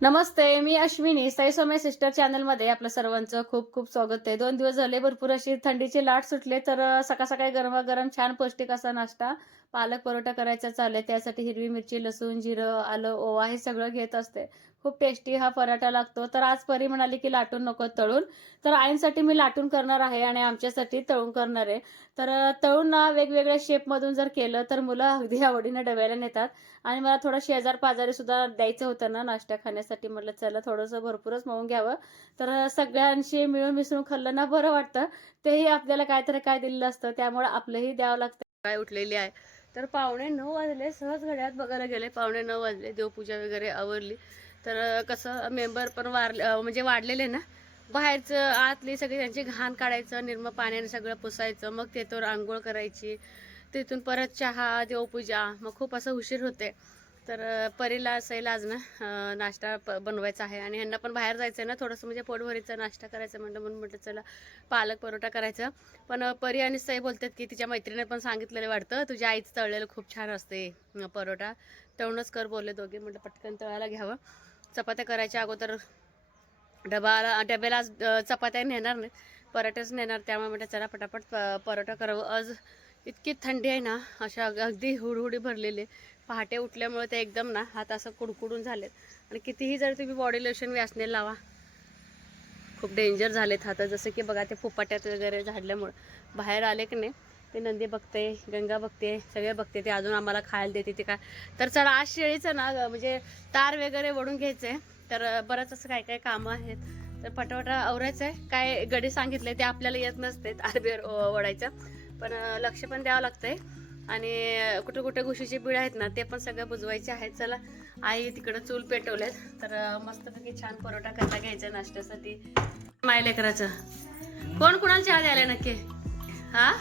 नमस्ते मी Ashwini. Sai sister sister चॅनलमध्ये आपलं सर्वांचं खूप खूप स्वागत आहे. दोन दिवस झाले भरपूर अशी थंडीची लाट सुटले तर सकाळ सकाळी गरमागरम छान पौष्टिक असा नाश्ता पालक परोठा करायचा चालू आहे त्यासाठी हिरवी मिरची लसूण जिरं आलं ओवा हे सगळं घेत असते. खूप टेस्टी हा पराठा लागतो. तर आज परी म्हणाली की लाटून नको तळून. तर आईंसाठी मी लाटून करणार आहे आणि आमच्यासाठी तळून करणार आहे. तर तळून ना वेगवेगळ्या शेपमधून जर केलं तर मुलं अगदी आवडीनं डब्याला नेतात. आणि मला थोडं शेजार पाजारी सुद्धा द्यायचं होतं ना नाश्ता खाण्यासाठी. म्हटलं चला थोडंसं भरपूरच मळून घ्यावं. तर सगळ्यांशी मिळून मिसळून खाल्लं ना बरं वाटतं. तेही आपल्याला काहीतरी काय दिलेलं असतं. त्यामुळे आपलंही द्यावं लागतं. काय उठलेली आहे. तर पावणे नऊ वाजले. सहज घड्यात बघायला गेले. पावणे नऊ वाजले. देवपूजा वगैरे आवरली. तर कसं मेंबर पण वारले म्हणजे वाढलेले ना. बाहेरचं आतली सगळी त्यांची घाण काढायचं निर्म पाण्याने सगळं पुसायचं मग तेथून आंघोळ करायची. तिथून परत चहा देवपूजा मग खूप असं उशीर होते. तर परीला असेल आज ना नाश्ता प- बनवायचा आहे. आणि ह्यांना पण बाहेर जायचं आहे ना थोडंसं म्हणजे पोटभरीचा नाश्ता करायचं म्हणलं म्हणून म्हटलं चला पालक परोठा करायचा. पण परी आणि सई बोलतात की तिच्या मैत्रिणीने पण सांगितलेलं वाटतं तुझ्या आईचं तळलेलं खूप छान असते परोठा. तळूनच कर बोलले दोघे. म्हटलं पटकन तळायला घ्यावं. चपात्या करायच्या अगोदर डबाला डब्याला आज चपात्या नेणार नाही पराठेच नेणार. त्यामुळे म्हटलं चला पटापट प- परोठा करावं. आज इतकी थंडी आहे ना अशा अगदी हुडहुडी भरलेली पहाटे उठल्यामुळे ते एकदम ना हात असं कुडकुडून झालेत. आणि कितीही जर तुम्ही बॉडी लोशन व्यासने लावा खूप डेंजर झालेत हात जसं की बघा ते फुपाट्यात वगैरे झाडल्यामुळं. बाहेर आले की नाही ते नंदी बघते गंगा बघते सगळे बघते ते अजून आम्हाला खायला देते ते काय. तर चला आज शेळीचं ना म्हणजे तार वगैरे ओढून घ्यायचं आहे तर बरंच असं काय काय कामं आहेत. तर पटापटा आवरायचं आहे काय गडी सांगितले ते आपल्याला येत नसते तारबेर ओढायचं. पण लक्ष पण द्यावं लागतंय. आणि कुठे कुठे घुशीची बिळ आहेत ना ते पण सगळं बुजवायचे आहेत. चला आई तिकडं चूल पेटवलेत. तर मस्तपैकी छान परोटा करता घ्यायचा नाश्त्यासाठी. माय लेकराचं. कोण कुणाला चहा द्यायला नक्की? हा?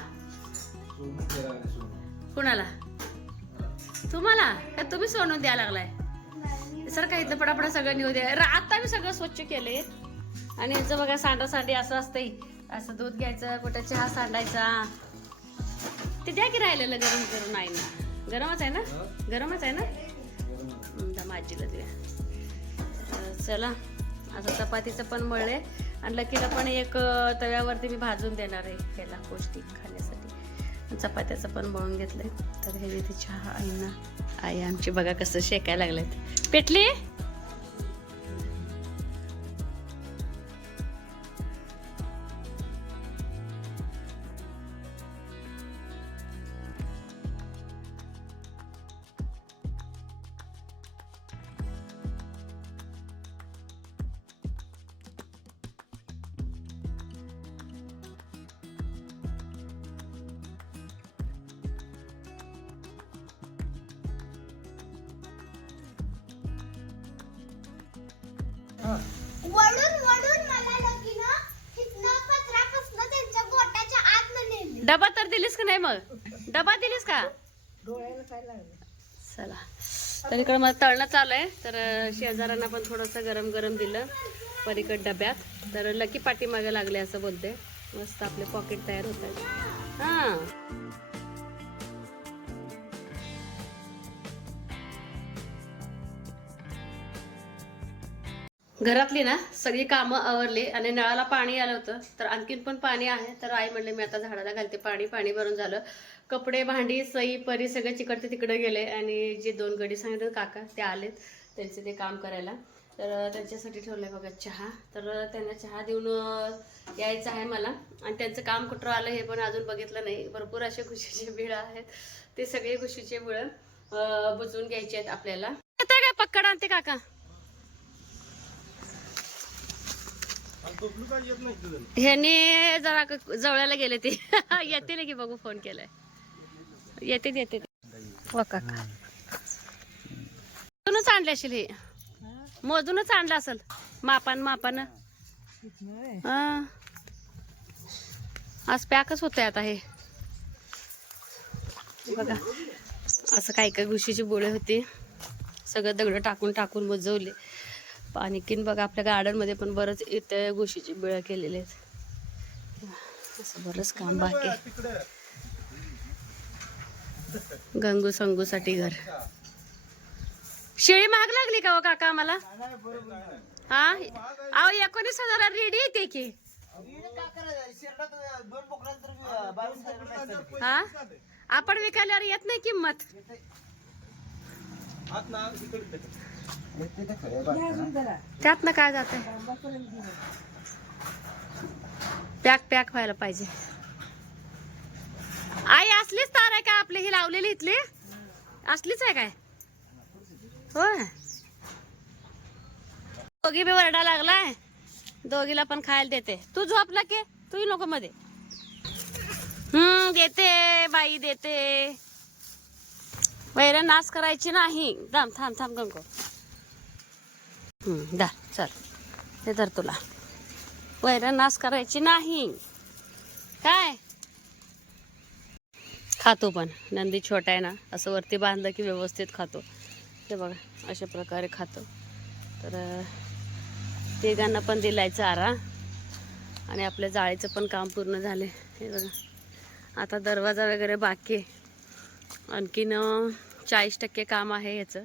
कुणाला? तुम्हाला? का तुम्ही सोनून द्यायला लागलाय? सर काही इथलं पडापडा सगळं नेऊ द्या. रा- आता मी सगळं स्वच्छ केले आणि याचं बघा सांडा सांडी असं असतंय. असं दूध घ्यायचं कुठं चहा सांडायचा. ते द्या की राहिलेलं गरम करून आहे ना गरमच आहे ना? गरमच आहे ना? माझीला द्या. तर चला असं चपातीचं पण मळले आणि लकीला पण एक तव्यावरती मी भाजून देणार आहे त्याला पौष्टिक खाण्यासाठी. चपात्याचं पण मळून घेतलंय. तर हे इथे चहा आईना. ना आई आमची बघा कसं शेकायला लागलेत पेटली? डबा तर दिलीस का नाही मग? डबा दिलीस का? चला. तर इकडं मला तळणं चालू आहे तर शेजाऱ्यांना पण थोडंसं गरम गरम दिलं पलीकड डब्यात. तर लकी पाठी मागे लागले असं बोलते. मस्त आपले पॉकेट तयार होत आहेत. हां. घरातली ना सगळी कामं आवरली आणि नळाला पाणी आलं होतं. तर आणखीन पण पाणी आहे. तर आई म्हणले मी आता झाडाला घालते पाणी. पाणी भरून झालं. कपडे भांडी सई परी सगळे तिकडचे तिकडे गेले. आणि जे दोन गडी सांगितले काका ते आलेत त्यांचे ते काम करायला. तर त्यांच्यासाठी ठेवलं आहे बघा चहा. तर त्यांना चहा देऊन यायचं आहे मला. आणि त्यांचं काम कुठं आलं हे पण अजून बघितलं नाही. भरपूर असे खुशीचे बिळं आहेत. ते सगळे खुशीचे बिळं बुजवून घ्यायचे आहेत आपल्याला. काय? पक्कड आणते काका. ह्याने जरा क- जवळायला गेले ते. येते ना की बघू फोन केलाय. येते येते हो मोजूनच आणले असेल हे. मोजूनच आणलं असेल. मापान मापान. आज पॅकच होतंय आता हे. बघा. असं काय काय घुशीची बोळे होती. सगळं दगड टाकून टाकून मजवले. आणखीन बघा आपल्या गार्डनमध्ये पण बरंच इथे घुशीची बिळं केलेले आहेत. असं बरंच काम बाकी आहे. गंगू संगूसाठी घर. शेळी महाग लागली का हो काका आम्हाला? हा? अहो एकोणीस हजार रेडी येते की. हा? आपण विकायला येत नाही किंमत. त्यातनं काय जाते पॅक पॅक व्हायला पाहिजे. आई असलीच तार आहे का आपली? ही लावलेली इथली? असलीच आहे काय? होय. दोघी बी वरडा लागलाय. दोघीला पण खायला देते. तू झोपला की. तू नको मध्ये. हम्म देते बाई देते. वैर नाश करायची नाही. थांब थांब थांब गंगो. दा चल. हे धर तुला. वैरण नाश करायची नाही. काय? खातो पण. नंदी छोटा आहे ना असं वरती बांधलं की व्यवस्थित खातो. ते बघा अशा प्रकारे खातो. तर तिघांना पण दिलाय चारा आणि आपल्या जाळीचं पण काम पूर्ण झाले. हे बघा. आता दरवाजा वगैरे बाकी आणखीन चाळीस टक्के काम आहे याचं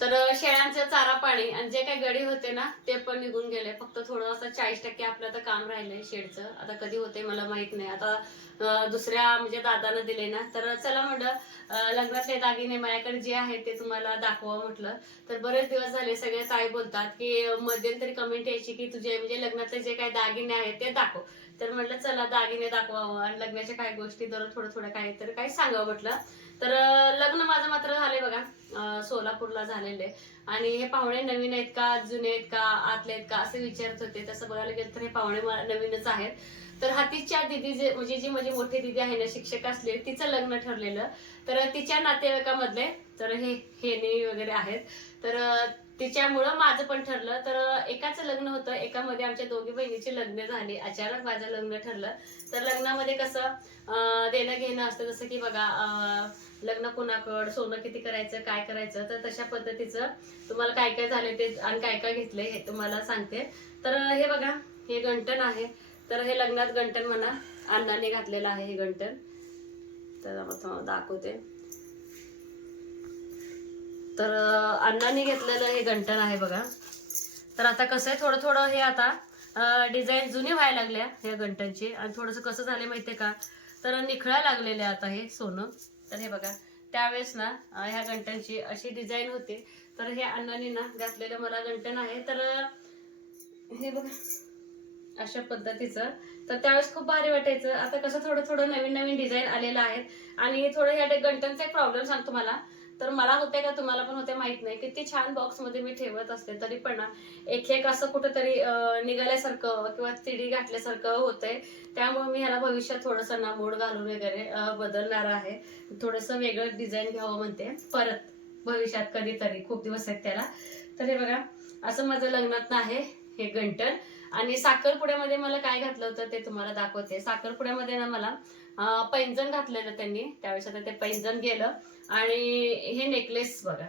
तर शेळ्यांचे चारा पाणी आणि जे काही गडी होते ना ते पण निघून गेले. फक्त थोडं असं चाळीस टक्के आपलं आता काम राहिलंय शेडचं. आता कधी होते मला माहीत नाही. आता दुसऱ्या म्हणजे दादानं दिले ना तर चला म्हणलं लग्नातले दागिने माझ्याकडे जे आहे ते तुम्हाला दाखवा म्हटलं. तर बरेच दिवस झाले सगळे ताई बोलतात की मध्यंतरी कमेंट यायची की तुझे म्हणजे लग्नातले जे काही दागिने आहेत ते दाखव. तर म्हटलं चला दागिने दाखवावं आणि लग्नाच्या काही गोष्टी दर थोडं थोडं काही तर काही सांगावं म्हटलं. तर लग्न माझं मात्र झाले बघा. सोलापूरला झालेले आणि हे पाहुणे नवीन आहेत का जुने आहेत का आतले आहेत का असे विचारत होते. तसं बघायला गेलं तर हे पाहुणे मा- नवीनच आहेत. तर हातीच्या दिदी जे म्हणजे जी माझी मोठी दिदी आहे ना शिक्षक असले तिचं लग्न ठरलेलं. तर तिच्या नातेवाईकामधले तर हे हेने वगैरे आहेत. तर तिच्यामुळं माझं पण ठरलं. तर एकाचं लग्न होतं. एकामध्ये आमच्या दोघी बहिणीची लग्न झाली. अचानक माझं लग्न ठरलं. तर लग्नामध्ये कसं देणं घेणं असतं. जसं की बघा अं, लग्न कोणाकड सोनं किती करायचं काय करायचं तर तशा पद्धतीचं तुम्हाला काय काय झाले ते आणि काय काय घेतले हे तुम्हाला सांगते. तर हे बघा हे गंटन आहे. तर हे लग्नात गंटन म्हणा अण्णाने घातलेलं आहे हे गंटन तर मग दाखवते. तर अं, घेतलेलं हे गंटन आहे बघा. तर आता कसं आहे थोडं थोडं हे आता डिझाईन जुनी व्हायला लागल्या ह्या गंटनची आणि थोडंसं कसं झालं माहितीये का? तर निखळा लागलेले आता हे सोनं. तर हे बघा त्यावेळेस ना ह्या गंटनची अशी डिझाईन होती. तर हे अण्णांनी ना घातलेलं मला गंटन आहे. तर हे बघा अशा पद्धतीचं. तर त्यावेळेस खूप भारी वाटायचं. आता कसं थोडं थोडं नवीन नवीन डिझाईन आलेलं आहे आणि थोडं ह्या गंटनचा एक प्रॉब्लेम सांगतो मला. तर मला होते का तुम्हाला पण होते माहीत नाही. किती छान बॉक्समध्ये मी ठेवत असते तरी पण ना एक एक असं कुठंतरी निघाल्यासारखं किंवा तिडी घातल्यासारखं होतंय. त्यामुळे मी ह्याला भविष्यात थोडंसं ना मोड घालून वगैरे बदलणार आहे. थोडंसं वेगळं डिझाईन घ्यावं म्हणते. परत भविष्यात कधीतरी खूप दिवस आहेत त्याला. तर हे बघा असं माझं लग्नात आहे हे गंटन आणि साखरपुड्यामध्ये मला काय घातलं होतं ते तुम्हाला दाखवते. साखरपुड्यामध्ये ना मला पैंजण घातलेलं त्यांनी. त्यावेळेस आता ते पैंजण गेलं. आणि हे नेकलेस बघा.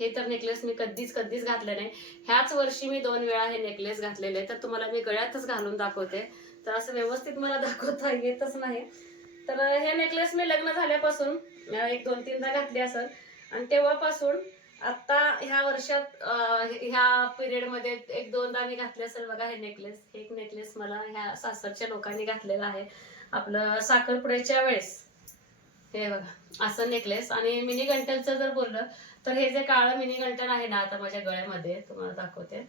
हे तर नेकलेस मी कधीच कधीच घातले नाही. ह्याच वर्षी मी दोन वेळा हे नेकलेस घातलेले. तर तुम्हाला मी गळ्यातच घालून दाखवते. तर असं व्यवस्थित मला दाखवता येतच नाही. तर हे नेकलेस मी लग्न झाल्यापासून एक दोन तीनदा घातले असेल. आणि तेव्हापासून आता ह्या वर्षात ह्या पिरियडमध्ये एक दोनदा मी घातले असेल बघा हे नेकलेस हे एक नेकलेस मला ह्या सासरच्या लोकांनी घातलेला आहे. आपलं साखरपुड्याच्या वेळेस. हे बघा असं नेकलेस आणि मिनी गंटनचं जर बोललं तर हे जे काळं मिनी गंटन आहे ना आता माझ्या गळ्यामध्ये तुम्हाला दाखवते.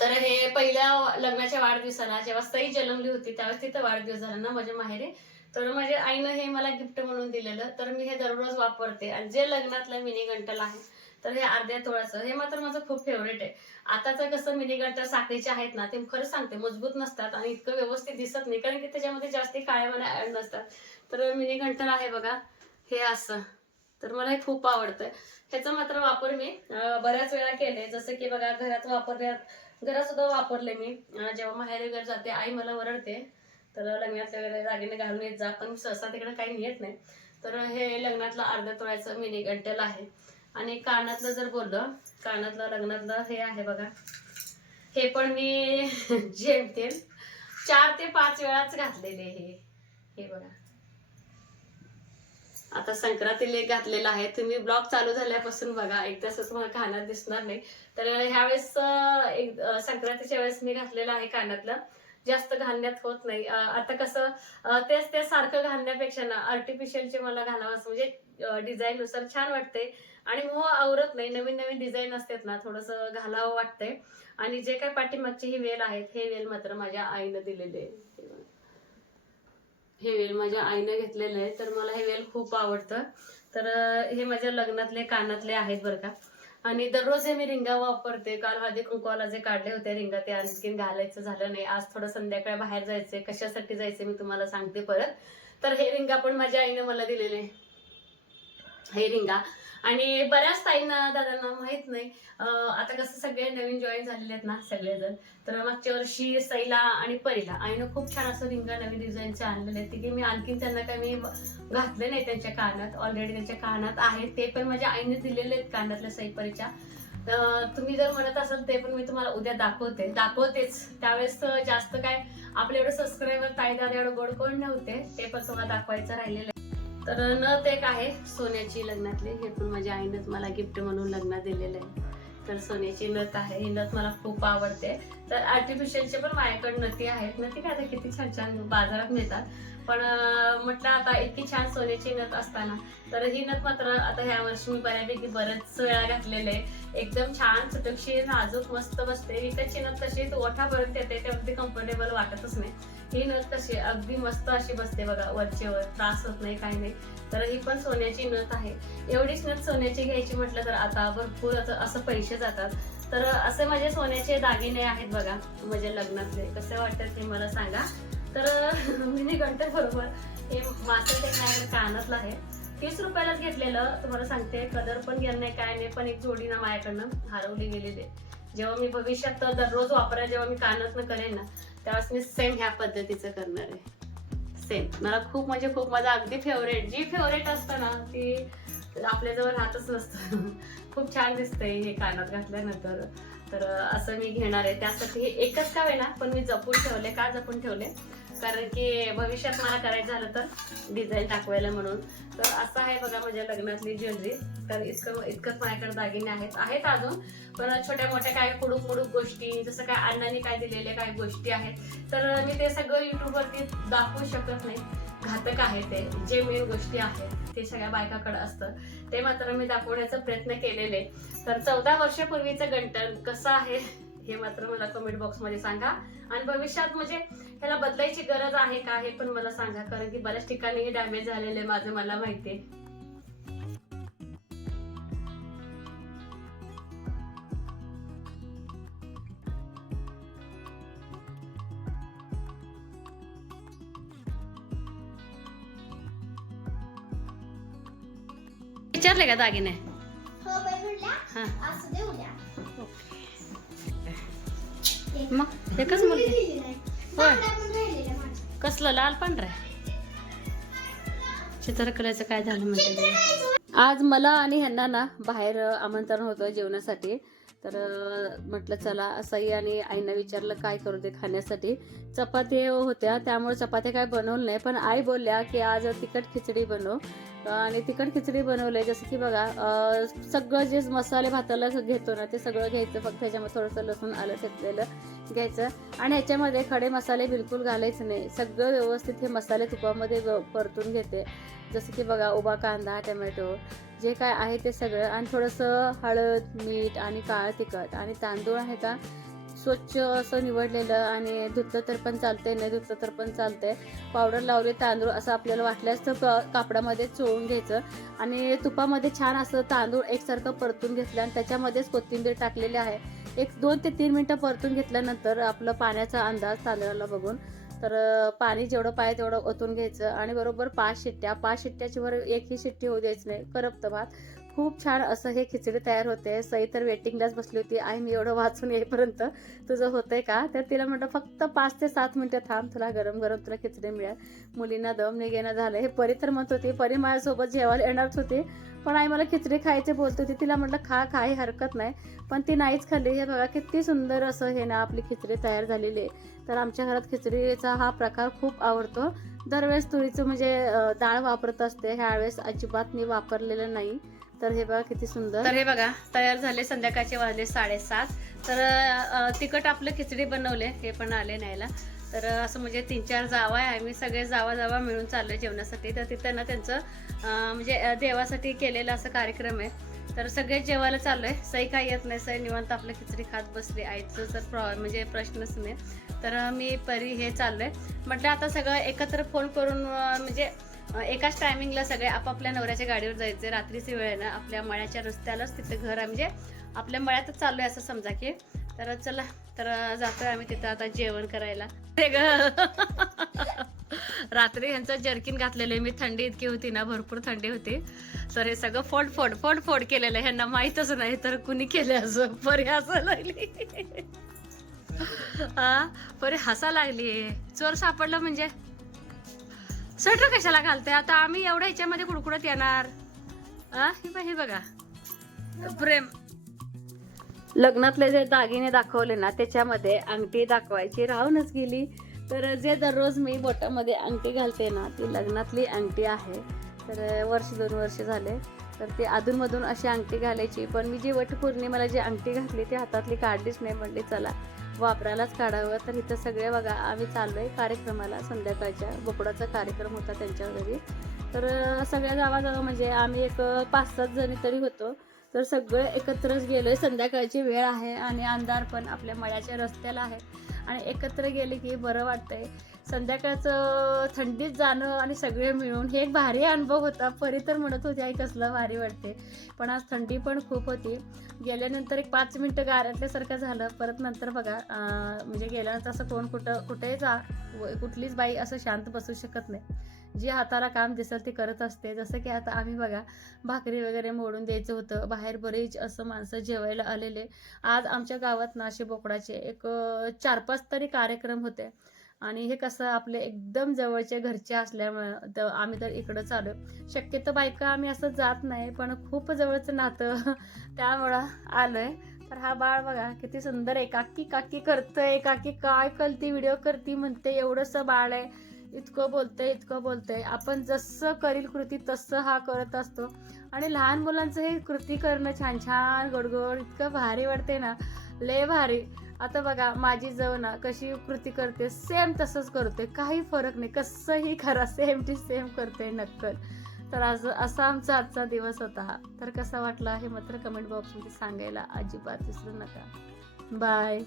तर हे पहिल्या लग्नाच्या वाढदिवसाला जेव्हा सई जन्मली होती त्यावेळेस तिथं वाढदिवस झाला ना माझ्या माहेरी. तर माझ्या आईनं हे मला गिफ्ट म्हणून दिलेलं. तर मी हे दररोज वापरते. आणि जे लग्नातलं मिनी गंटल आहे तर हे अर्ध्या तोळाचं हे मात्र माझं खूप फेवरेट आहे. आताचं कसं मिनी गंटल साखरेचे आहेत ना ते खरंच सांगते मजबूत नसतात आणि इतकं व्यवस्थित दिसत नाही. कारण की त्याच्यामध्ये जास्ती काळ्या मला ऍड नसतात. तर मिनी गंटल आहे बघा. हे असं. तर मला हे खूप आवडतं ह्याचा मात्र वापर मी बऱ्याच वेळा केले. जसं की बघा घरात वापरण्यात घरात सुद्धा वापरले मी. जेव्हा माहेरी घर जाते आई मला वरडते तर लग्नातल्या वगैरे दागिने घालून येत जा. पण सहसा तिकडे काही नेत नाही. तर हे लग्नातलं अर्ध तोळ्याचं मिनी गंटल आहे. आणि कानातलं जर बोललं कानातलं लग्नातलं हे आहे बघा. हे पण मी जेमतेम चार ते पाच वेळाच घातलेले हे. हे बघा. आता संक्रांतीला एक घातलेला आहे. तुम्ही ब्लॉग चालू झाल्यापासून बघा. एक तास तुम्हाला कानात दिसणार नाही. तर ह्यावेळेस एक संक्रांतीच्या वेळेस मी घातलेलं आहे कानातलं. जास्त घालण्यात होत नाही. आता कसं तेच ते सारखं घालण्यापेक्षा ना आर्टिफिशियलचे मला घालावं असं म्हणजे डिझाईन नुसार छान वाटते आणि मोह आवरत नाही. नवीन नवीन डिझाईन असतात ना थोडंसं घालावं वाटतंय. आणि जे काय पाठीमागची ही वेल आहेत हे वेल मात्र माझ्या आईनं दिलेले आहे. हे वेल माझ्या आईनं घेतलेलं आहे. तर मला हे वेल खूप आवडतं. तर हे माझ्या लग्नातले कानातले आहेत बरं का. आणि दररोज हे मी रिंगा वापरते. काल हळदी कुंकवाला जे काढले होते रिंगा ते आणखीन घालायचं झालं नाही. आज थोडं संध्याकाळी बाहेर जायचंय. कशासाठी जायचंय मी तुम्हाला सांगते परत. तर हे रिंगा पण माझ्या आईने मला दिलेले. हे रिंगा. आणि बऱ्याच ताईंना दादांना माहीत नाही. आता कसं सगळे नवीन जॉईन झालेले आहेत ना सगळेजण. तर मागच्या वर्षी सैला आणि परीला आईनं खूप छान असं रिंगा नवीन डिझाईनचे आणलेले आहेत. की मी आणखीन त्यांना काय मी घातले नाही त्यांच्या कानात. ऑलरेडी त्यांच्या कानात आहेत. ते पण माझ्या आईने दिलेले आहेत कानातल्या सईपरीच्या तर तुम्ही जर म्हणत असाल ते पण मी तुम्हाला उद्या दाखवते. दाखवतेच. त्यावेळेस तर जास्त काय आपले एवढं सबस्क्रायबर ताईदा एवढं गोड कोण नव्हते. ते पण तुम्हाला दाखवायचं राहिलेलं आहे. तर नथ एक आहे सोन्याची लग्नातली. हे पण माझ्या आईनंच मला गिफ्ट म्हणून लग्नात दिलेलं आहे. तर सोन्याची नथ आहे. ही नथ मला खूप आवडते. तर आर्टिफिशियलचे पण माझ्याकडे नथी आहेत. नथी काय आता किती छान छान बाजारात मिळतात. पण म्हटलं आता इतकी छान सोन्याची नथ असताना तर ही नथ मात्र आता ह्या वर्षी मी बऱ्यापैकी बरंच वेळा घातलेले आहे. एकदम छान सुटक्षी नाजूक मस्त बसते. विकतची नथ कशी ओठापर्यंत येते ते अगदी कम्फर्टेबल वाटतच नाही. ही नथ कशी अगदी मस्त अशी बसते बघा वरचेवर. त्रास होत नाही काही नाही. तर ही पण सोन्याची नथ आहे. एवढीच नथ सोन्याची घ्यायची म्हटलं तर आता भरपूर असं पैसे जातात. तर असे माझे सोन्याचे दागिने आहेत बघा म्हणजे लग्नातले. कसे वाटतात ते मला सांगा. तर मी घंटे बरोबर. हे मासे ते कानातलं आहे. तीस रुपयालाच घेतलेलं. तुम्हाला सांगते कदर पण गेलं नाही काय नाही पण एक जोडी ना माझ्याकडनं हरवली गेलेली जेव्हा मी भविष्यात दररोज वापरायला जेव्हा मी कानातनं करेन ना त्यावेळेस मी सेम ह्या पद्धतीचं करणार आहे. सेम मला खूप म्हणजे खूप माझा अगदी फेवरेट जी फेवरेट असतं ना ती आपल्याजवळ राहतच नसतं. खूप छान दिसतंय हे कानात घातल्यानंतर. तर असं मी घेणार आहे. त्यासाठी हे एकच का ना पण मी जपून ठेवले का जपून ठेवले कारण की भविष्यात मला करायचं झालं तर डिझाईन टाकवायला म्हणून. तर असं आहे बघा माझ्या लग्नातली ज्वेलरी तर इतकं इतकंच माझ्याकडे दागिने आहेत. आहेत अजून पण छोट्या मोठ्या काय कुडूक कुडूक गोष्टी जसं काय अण्णांनी काय दिलेल्या काय गोष्टी आहेत. तर मी ते सगळं युट्यूबवरती दाखवू शकत नाही. घातक आहे ते. जे मेन गोष्टी आहेत ते सगळ्या बायकाकडे असतं. ते मात्र मी दाखवण्याचा प्रयत्न केलेले. तर चौदा वर्षापूर्वीचं गंटन कसं आहे हे मात्र मला कमेंट बॉक्समध्ये सांगा. आणि भविष्यात म्हणजे ह्याला बदलायची गरज आहे का हे पण मला सांगा कारण की बऱ्याच ठिकाणी हे डॅमेज झालेलं माझं मला माहिती आहे. विचारले का दागिने? मग एकच मुलगी. होय. कसलं लाल पांढरा चित्रकलेचं काय झालं म्हणते ते. आज मला आणि ह्यांना ना बाहेर आमंत्रण होतं जेवणासाठी. तर म्हटलं चला सई आणि आईनं विचारलं काय करू दे खाण्यासाठी. चपाती होत्या त्यामुळे चपात्या काय बनवलं नाही. पण आई बोलल्या की आज तिखट खिचडी बनव. आणि तिखट खिचडी बनवलंय. जसं की बघा सगळं जे मसाले भाताला घेतो ना ते सगळं घ्यायचं. फक्त ह्याच्यामध्ये थोडंसं लसूण आलं घेतलेलं घ्यायचं. आणि ह्याच्यामध्ये खडे मसाले बिलकुल घालायचे नाही. सगळं व्यवस्थित हे मसाले तुपामध्ये व- परतून घेते. जसं की बघा उभा कांदा टमॅटो जे काय आहे ते सगळं. आणि थोडंसं हळद मीठ आणि काळं तिखट. आणि तांदूळ आहे का? स्वच्छ असं निवडलेलं आणि धुतलं तर पण चालतंय नाही धुतलं तर पण चालतंय. पावडर लावले तांदूळ असं आपल्याला वाटल्यास तर कापडामध्ये चोळून घ्यायचं. आणि तुपामध्ये छान असं तांदूळ एकसारखं परतून घेतलं आणि त्याच्यामध्येच कोथिंबीर टाकलेली आहे. एक दोन ते तीन मिनटं परतून घेतल्यानंतर आपलं पाण्याचा अंदाज तांदळाला बघून. तर पाणी जेवढं पाहिजे तेवढं ओतून घ्यायचं आणि बरोबर पाच शिट्ट्या पाच शिट्ट्याची वर एकही शिट्टी होऊ द्यायची नाही करपतं भात. खूप छान असं हे खिचडी तयार होते. सई तर वेटिंगलाच बसली होती. आई मी एवढं वाचून येईपर्यंत तुझं होतंय का? तर तिला म्हटलं फक्त पाच ते सात मिनटं थांब. तुला गरम गरम तुला खिचडी मिळेल. मुलींना दम निघेणं झालं हे परी तर म्हणत होती. परी माझ्यासोबत जेवायला येणारच होती. पण आई मला खिचडी खायचे बोलत होती. तिला म्हटलं खा काही हरकत नाही. पण ती नाहीच खाल्ली. हे बघा किती सुंदर असं हे ना आपली खिचडी तयार झालेली आहे. तर आमच्या घरात खिचडीचा हा प्रकार खूप आवडतो. दरवेळेस तुरीचं म्हणजे डाळ वापरत असते. ह्यावेळेस अजिबात मी वापरलेलं नाही. तर हे बघा किती सुंदर. तर हे बघा तयार झाले संध्याकाळचे वाजले साडेसात. तर तिखट आपलं खिचडी बनवले हे पण आले न्यायला. तर असं म्हणजे तीन चार जावा आहे आम्ही सगळे जावा जावा मिळून चाललो जेवणासाठी. तर तिथं ना त्यांचं म्हणजे देवासाठी केलेलं असं कार्यक्रम आहे. तर सगळे जेवायला चाललोय. सई काही येत नाही सई निवांत आपलं खिचडी खात बसली. आईचं तर प्रॉ म्हणजे प्रश्नच नाही तर मी परी हे चाललोय. म्हटलं आता सगळं एकत्र फोन करून म्हणजे एकाच टायमिंगला सगळे आपापल्या नवऱ्याच्या गाडीवर जायचे. रात्रीची वेळ आहे ना आपल्या मळ्याच्या रस्त्यालाच तिथं घर आहे. म्हणजे आपल्या मळ्यातच चाललोय असं समजा की. तर चला तर जातोय आम्ही तिथं आता जेवण करायला. ते ग. रात्री ह्यांचं जर्किन घातलेलं मी थंडी इतकी होती ना भरपूर थंडी होती. तर हे सगळं फोड फोड फोड फोड केलेलं आहे. ह्यांना माहीतच नाही तर कुणी केले असं? परी हसा लागली. हा? परी हसा लागली. चोर सापडलं म्हणजे? स्वेटर कशाला घालते? आता आम्ही एवढ्या ह्याच्यामध्ये कुडकुडत येणार. हा हे हे बघा. प्रेम. लग्नातले जे दागिने दाखवले ना त्याच्यामध्ये अंगठी दाखवायची. राहूनच गेली. तर जे दररोज मी बोटामध्ये अंगठी घालते ना ती लग्नातली अंगठी आहे. तर वर्ष दोन वर्ष झाले. तर ती अधूनमधून अशी अंगठी घालायची. पण मी जी वटपौर्णिमेला जी अंगठी घातली ती हातातली काढलीच नाही. म्हणली चला वापरायलाच काढावं. तर इथं सगळे बघा आम्ही चाललोय कार्यक्रमाला. संध्याकाळच्या बोकडाचा कार्यक्रम होता त्यांच्या घरी. तर सगळ्या जावा म्हणजे आम्ही एक पाच सात जणी तरी होतो. तर सगळे एकत्रच गेलोय. संध्याकाळची वेळ आहे आणि अंधार पण आपल्या मळ्याच्या रस्त्याला आहे. आणि एकत्र गेले की बरं वाटतंय. संध्याकाळचं थंडीत जाणं आणि सगळे मिळून हे एक भारी अनुभव होता. परी तर म्हणत होती आई कसलं भारी वाटते पण आज थंडी पण खूप होती. गेल्यानंतर एक पाच मिनटं गारटल्यासारखं झालं. परत नंतर बघा म्हणजे गेल्यानंतर असं कोण कुठं कुठेही जा कुठलीच बाई असं शांत बसू शकत नाही. जी हाताला काम दिसेल ती करत असते. जसं की आता आम्ही बघा भाकरी वगैरे मोडून द्यायचं होतं. बाहेर बरेच असं माणसं जेवायला आलेले. आज आमच्या गावात नाशे बोकडाचे एक चार पाच तरी कार्यक्रम होते. आणि हे कसं आपले एकदम जवळचे घरचे असल्यामुळे तर आम्ही तर इकडं चालू शक्यतो बायका आम्ही असं जात नाही पण खूप जवळचं नातं त्यामुळं आलोय. तर हा बाळ बघा किती सुंदर एकाकी काकी करतंय. एकाकी काय करती व्हिडिओ करती म्हणते. एवढंसं बाळ आहे. इतकं बोलतंय इतकं बोलतंय. आपण जसं करील कृती तसं हा करत असतो. आणि लहान मुलांचं हे कृती करणं छान छान गोडगोड इतकं भारी वाटते ना. लय भारी. आता बघा माझी जाऊ ना कशी कृती करते सेम तसंच करते. काही फरक नाही. कसंही करा सेम टू सेम करते नक्कल. तर आज असा आमचा आजचा दिवस होता तर कसा वाटला हे मात्र कमेंट बॉक्समध्ये सांगायला अजिबात विसरू नका. बाय